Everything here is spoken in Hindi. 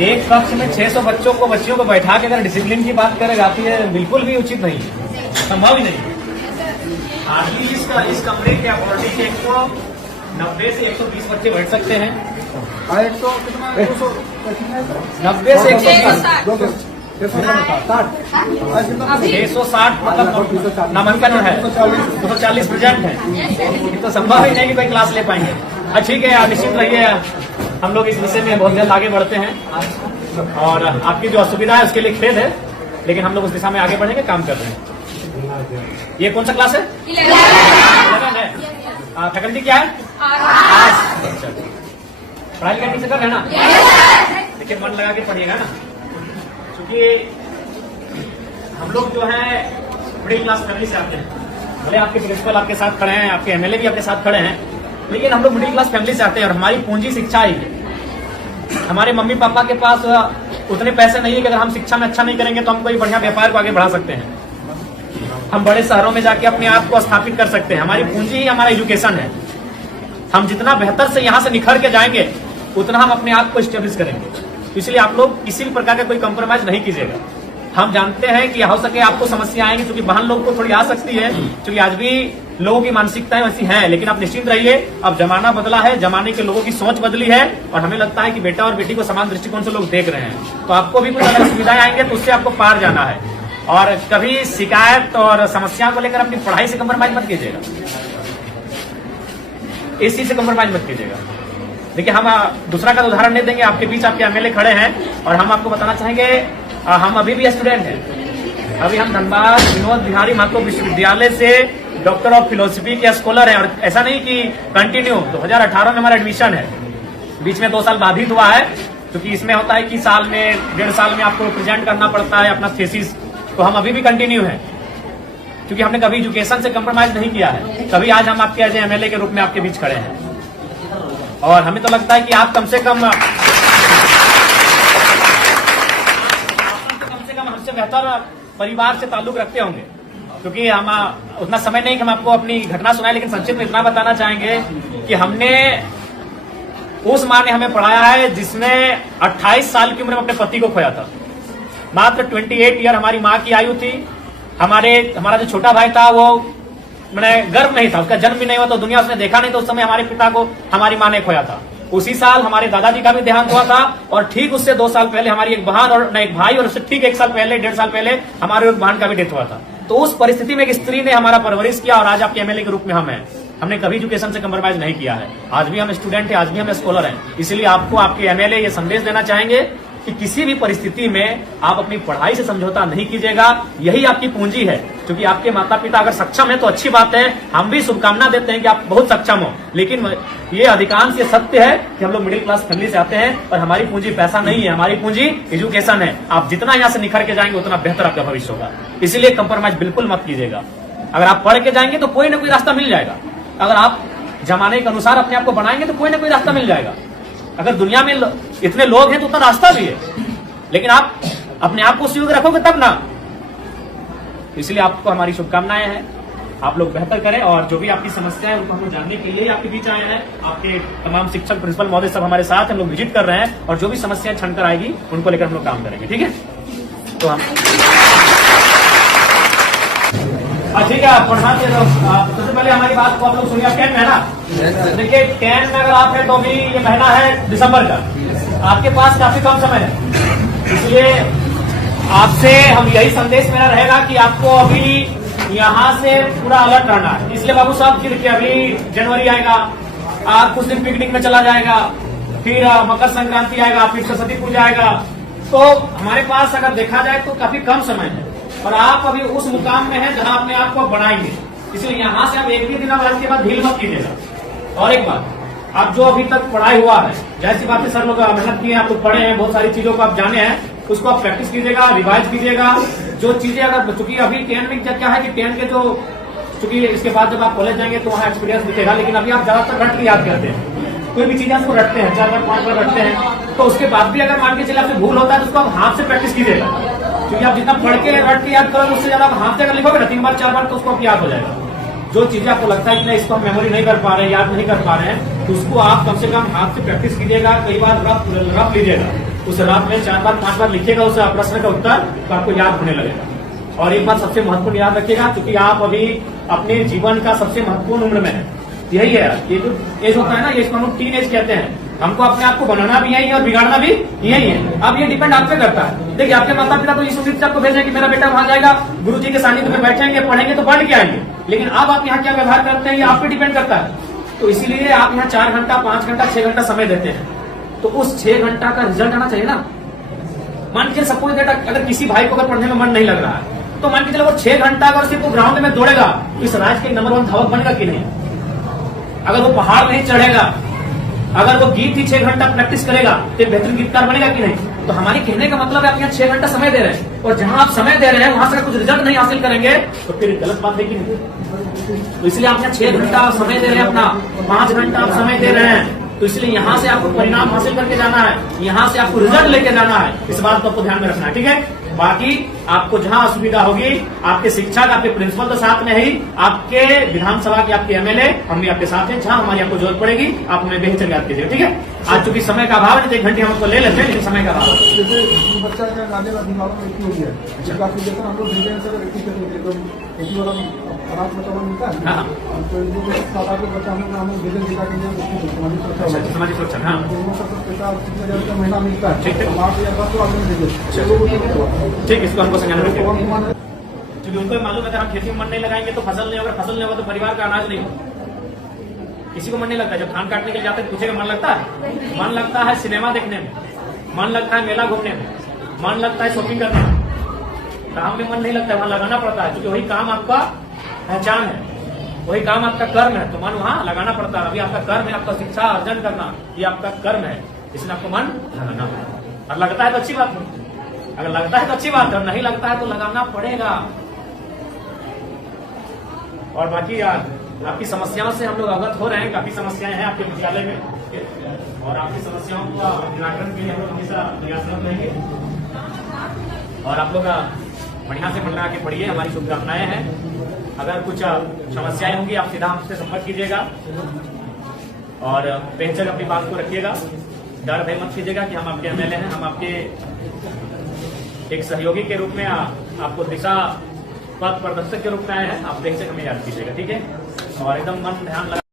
एक कक्ष में 600 बच्चियों को बैठा के अगर डिसिप्लिन की बात करेगा तो ये बिल्कुल भी उचित नहीं है, संभव ही नहीं। हार्डली इस कमरे के अकॉर्डिंग 190 से 120 बच्चे बैठ सकते हैं। 90 से 660 मतलब नामांकन है, 240 प्रेजेंट है। ये तो संभव ही नहीं कि कोई क्लास ले पाएंगे। ठीक है, आप निश्चित रहिए, हम लोग इस विषय में बहुत जल्द आगे बढ़ते हैं और आपकी जो असुविधा है उसके लिए खेद है, लेकिन हम लोग उस दिशा में आगे बढ़ेंगे, काम कर रहे हैं। ये कौन सा क्लास है? 11 है। फैकल्टी क्या है? पढ़ाई लिखाई ठीक से कर रहे हैं ना? देखिए, मन लगा के पढ़िएगा ना, क्योंकि हम लोग जो है मिडिल क्लास फैमिली से आते हैं। भले आपके प्रिंसिपल आपके साथ खड़े हैं, आपके एमएलए भी आपके साथ खड़े हैं, लेकिन हम लोग मिडिल क्लास फैमिली से आते हैं और हमारी पूंजी शिक्षा ही है। हमारे मम्मी पापा के पास उतने पैसे नहीं है कि अगर हम शिक्षा में अच्छा नहीं करेंगे तो हम कोई बढ़िया व्यापार को आगे बढ़ा सकते हैं, हम बड़े शहरों में जाके अपने आप को स्थापित कर सकते हैं। हमारी पूंजी ही हमारा एजुकेशन है। हम जितना बेहतर से यहाँ से निखर के जाएंगे उतना हम अपने आप को स्टेब्लिश करेंगे। इसलिए आप लोग किसी भी प्रकार का कोई कॉम्प्रोमाइज नहीं कीजिएगा। हम जानते हैं कि हो सके आपको समस्या आएंगी, क्योंकि बहन लोग को थोड़ी आ सकती है, क्योंकि आज भी लोगों की मानसिकताएं वैसी हैं, लेकिन आप निश्चिंत रहिए, अब जमाना बदला है, जमाने के लोगों की सोच बदली है और हमें लगता है कि बेटा और बेटी को समान दृष्टिकोण से लोग देख रहे हैं। तो आपको भी कुछ अगर सुविधाएं आएंगे तो उससे आपको पार जाना है। और कभी शिकायत और समस्या को लेकर अपनी पढ़ाई से कम्प्रोमाइज मत कीजिएगा, इस चीज से कम्प्रोमाइज मत कीजिएगा। देखिए, हम दूसरा का उदाहरण नहीं देंगे, आपके बीच आपके एमएलए खड़े हैं और हम आपको बताना चाहेंगे, हम अभी भी स्टूडेंट हैं। अभी हम धनबाद विनोद बिहारी महतो विश्वविद्यालय से डॉक्टर ऑफ फिलोसफी के स्कॉलर हैं। और ऐसा नहीं कि कंटिन्यू 2018 में हमारा एडमिशन है, बीच में 2 साल बाधित हुआ है, क्योंकि इसमें होता है कि साल में 1.5 साल में आपको प्रेजेंट करना पड़ता है अपना थीसिस। तो हम अभी भी कंटिन्यू हैं, क्योंकि हमने कभी एजुकेशन से कम्प्रोमाइज नहीं किया है। कभी आज हम आपके एज एमएलए के रूप में आपके बीच खड़े हैं और हमें तो लगता है कि आप कम से कम हमसे बेहतर परिवार से ताल्लुक रखते होंगे, क्योंकि हम उतना समय नहीं कि हम आपको अपनी घटना सुनाए, लेकिन संक्षिप्त में इतना बताना चाहेंगे कि हमने उस माँ ने हमें पढ़ाया है जिसने 28 साल की उम्र में अपने पति को खोया था। मात्र 28 ईयर हमारी माँ की आयु थी। हमारा जो छोटा भाई था वो मैंने गर्भ नहीं था, उसका जन्म भी नहीं हुआ, तो दुनिया उसने देखा नहीं, तो उस समय हमारे पिता को हमारी माँ ने खोया था। उसी साल हमारे दादाजी का भी देहांत हुआ था और ठीक उससे 2 साल पहले हमारी एक बहन और एक भाई, और उससे ठीक 1 साल पहले 1.5 साल पहले हमारे एक बहन का भी डेथ हुआ था। तो उस परिस्थिति में एक स्त्री ने हमारा परवरिश किया और आज आपके एमएलए के रूप में हम हैं। हमने कभी एजुकेशन से कम्प्रोमाइज नहीं किया है। आज भी हम स्टूडेंट हैं, आज भी हम स्कॉलर हैं। इसलिए आपको आपके एमएलए ये संदेश देना चाहेंगे कि किसी भी परिस्थिति में आप अपनी पढ़ाई से समझौता नहीं कीजिएगा। यही आपकी पूंजी है, क्योंकि आपके माता पिता अगर सक्षम है तो अच्छी बात है, हम भी शुभकामना देते हैं कि आप बहुत सक्षम हो। लेकिन ये अधिकांश ये सत्य है कि हम लोग मिडिल क्लास फैमिली से आते हैं और हमारी पूंजी पैसा नहीं है, हमारी पूंजी एजुकेशन है। आप जितना यहाँ से निखर के जाएंगे उतना बेहतर आपका भविष्य होगा। इसलिए कम्प्रोमाइज बिल्कुल मत कीजिएगा। अगर आप पढ़ के जाएंगे तो कोई ना कोई रास्ता मिल जाएगा। अगर आप जमाने के अनुसार अपने आप को बनाएंगे तो कोई ना कोई रास्ता मिल जाएगा। अगर दुनिया में इतने लोग हैं तो उतना रास्ता भी है, लेकिन आप अपने आप को सुयोग्य रखोगे तब ना। इसलिए आपको हमारी शुभकामनाएं हैं, आप लोग बेहतर करें और जो भी आपकी समस्या है उनको हम जानने के लिए आपके बीच आए हैं। आपके तमाम शिक्षक प्रिंसिपल महोदय सब हमारे साथ हम लोग विजिट कर रहे हैं और जो भी समस्याएं छनकर आएगी उनको लेकर हम लोग काम करेंगे। ठीक है, तो हम ठीक है, पढ़ना चाहिए। सबसे पहले हमारी बात को आप लोग सुनिए। आप 10 में है ना? देखिए, 10 में अगर आप है तो अभी ये महीना है दिसंबर का, आपके पास काफी कम समय है। इसलिए आपसे हम यही संदेश मेरा रहेगा कि आपको अभी यहाँ से पूरा अलर्ट रहना है। इसलिए बाबू साहब फिर अभी जनवरी आएगा, आप कुछ दिन पिकनिक में चला जाएगा, फिर मकर संक्रांति आएगा, फिर सरस्वती पूजा आएगा। तो हमारे पास अगर देखा जाए तो काफी कम समय है और आप अभी उस मुकाम में हैं जहां अपने आप को बढ़ाएंगे। इसलिए यहाँ से आप एक भी दिन बाद के बाद ढील मत कीजिएगा। और एक बात, आप जो अभी तक पढ़ाई हुआ है, जैसी बात है, सर लोग मेहनत की है, आप लोग पढ़े हैं, बहुत सारी चीजों को आप जाने हैं, उसको आप प्रैक्टिस कीजिएगा, रिवाइज कीजिएगा। जो चीजें अगर चूंकि अभी 10 में क्या है कि 10 के जो क्योंकि इसके बाद जब आप कॉलेज जाएंगे तो वहाँ एक्सपीरियंस दिखेगा, लेकिन अभी आप ज्यादातर रट के याद करते हैं, कोई भी चीजें आपको रटते हैं, 4 बार 5 बार रटते हैं, तो उसके बाद भी अगर मान के चले आपसे भूल होता है तो उसको आप हाथ से प्रैक्टिस कीजिएगा, क्योंकि आप जितना पढ़ के रट के याद करोगे उससे ज्यादा आप हाथ से अगर लिखोगे ना 3 बार 4 बार तो उसको आप याद हो जाएगा। जो चीजें आपको लगता है कि इसको हम मेमोरी नहीं कर पा रहे हैं, याद नहीं कर पा रहे हैं, तो उसको आप कम से कम हाथ से प्रैक्टिस कीजिएगा, कई बार रफ लीजिएगा, उस रफ में 4 बार 5 बार लिखिएगा उस प्रश्न का उत्तर, तो आपको याद होने लगेगा। और एक बात सबसे महत्वपूर्ण याद रखिएगा, क्योंकि आप अभी अपने जीवन का सबसे महत्वपूर्ण उम्र में है, यही है, ये जो एज होता है ना, ये इसको हम टीन एज कहते हैं। हमको अपने आप को बनाना भी यही है और बिगाड़ना भी यही है। अब ये डिपेंड आप पे करता है। देखिए आपके माता पिता तो इस उम्मीद से आपको भेजें कि मेरा बेटा वहां जाएगा, गुरु जी के सानिध्य में बैठेंगे, पढ़ेंगे तो पढ़ के आएंगे, लेकिन अब आप यहाँ क्या व्यवहार करते हैं ये आप पे डिपेंड करता है। तो इसीलिए आप यहाँ 4 घंटा 5 घंटा 6 घंटा समय देते हैं, तो उस 6 घंटा का रिजल्ट आना चाहिए ना। मान के सपोज दैट अगर किसी भाई को अगर पढ़ने में मन नहीं लग रहा है, तो मान के चलो वो 6 घंटा अगर सिर्फ वो ग्राउंड में दौड़ेगा तो इस राज्य के नंबर 1 धावक बनेगा कि नहीं। अगर वो पहाड़ नहीं चढ़ेगा, अगर वो गीत ही 6 घंटा प्रैक्टिस करेगा तो बेहतरीन गीतकार बनेगा कि नहीं। तो हमारी कहने का मतलब है आप यहाँ 6 घंटा समय दे रहे हैं, और जहां आप समय दे रहे हैं वहां से कुछ रिजल्ट नहीं हासिल करेंगे तो फिर गलत बात है कि नहीं। तो इसलिए आप यहाँ 6 घंटा समय दे रहे हैं, अपना 5 घंटा आप समय दे रहे हैं, तो इसलिए यहाँ से आपको परिणाम हासिल करके जाना है, यहाँ से आपको रिजल्ट लेके जाना है। इस बात को आपको ध्यान में रखना है, ठीक है। बाकी आपको जहां असुविधा होगी, आपके शिक्षक आपके प्रिंसिपल तो साथ में ही, आपके विधानसभा के आपके एमएलए हम भी आपके साथ हैं, जहां हमारी आपको जरूरत पड़ेगी आप हमें बेहतर याद कीजिएगा, ठीक है। आज चूंकि समय का अभाव है, 1 घंटे हम आपको ले लेते हैं, लेकिन समय का अभाव है। जैसे बच्चा का गाने का दिमाग में इतनी हो गया है, काफी जैसे हम लोग भेजे हैं सर, एक वाला अनाथ बच्चा मिलता है, हाँ तो जो साधारण बच्चा हम लोग भेजे जिला के लिए सामाजिक सुरक्षा, हाँ पैसा महीना मिलता है, ठीक है। 8 या 10 आदमी भेजे, ठीक, इसको हमको संज्ञान में रखिएगा, क्योंकि उनको मालूम है कि हम खेती में मन नहीं लगाएंगे तो फसल नहीं होगा, फसल नहीं होगा तो परिवार का अनाज नहीं होगा। किसी को मन नहीं लगता, जब धान काटने के लिए जाते हैं पूछेगा मन लगता है, मन लगता है सिनेमा देखने में, मन लगता है मेला घूमने में, मन लगता है शॉपिंग करने में। काम में मन नहीं लगता है, वहां लगाना पड़ता है, क्योंकि वही काम आपका पहचान है, वही काम आपका कर्म है, तो मन वहां लगाना पड़ता है। अभी आपका कर्म है आपका शिक्षा अर्जन करना, ये आपका कर्म है, इसलिए आपको मन लगाना है। और लगता है तो अच्छी बात है, अगर लगता है तो अच्छी बात है, और नहीं लगता है तो लगाना पड़ेगा। और बाकी आपकी समस्याओं से हम लोग अवगत हो रहे हैं, काफी समस्याएं हैं आपके विद्यालय में, और आपकी समस्याओं का निराकरण के लिए हम लोग हमेशा प्रयासरत रहेंगे। और आप लोग बढ़िया से बढ़िया आगे पढ़िए, हमारी शुभकामनाएं हैं। अगर कुछ समस्याएं होंगी आप सीधा हमसे संपर्क कीजिएगा, और बेहतर अपनी बात को रखिएगा, डर भय मत कीजिएगा कि हम आपके एमएलए हैं, हम आपके एक सहयोगी के रूप में आपको दिशा पथ प्रदर्शक के रूप में आए हैं, आप बेहतर हमें याद कीजिएगा, ठीक है। और एकदम मन ध्यान लगा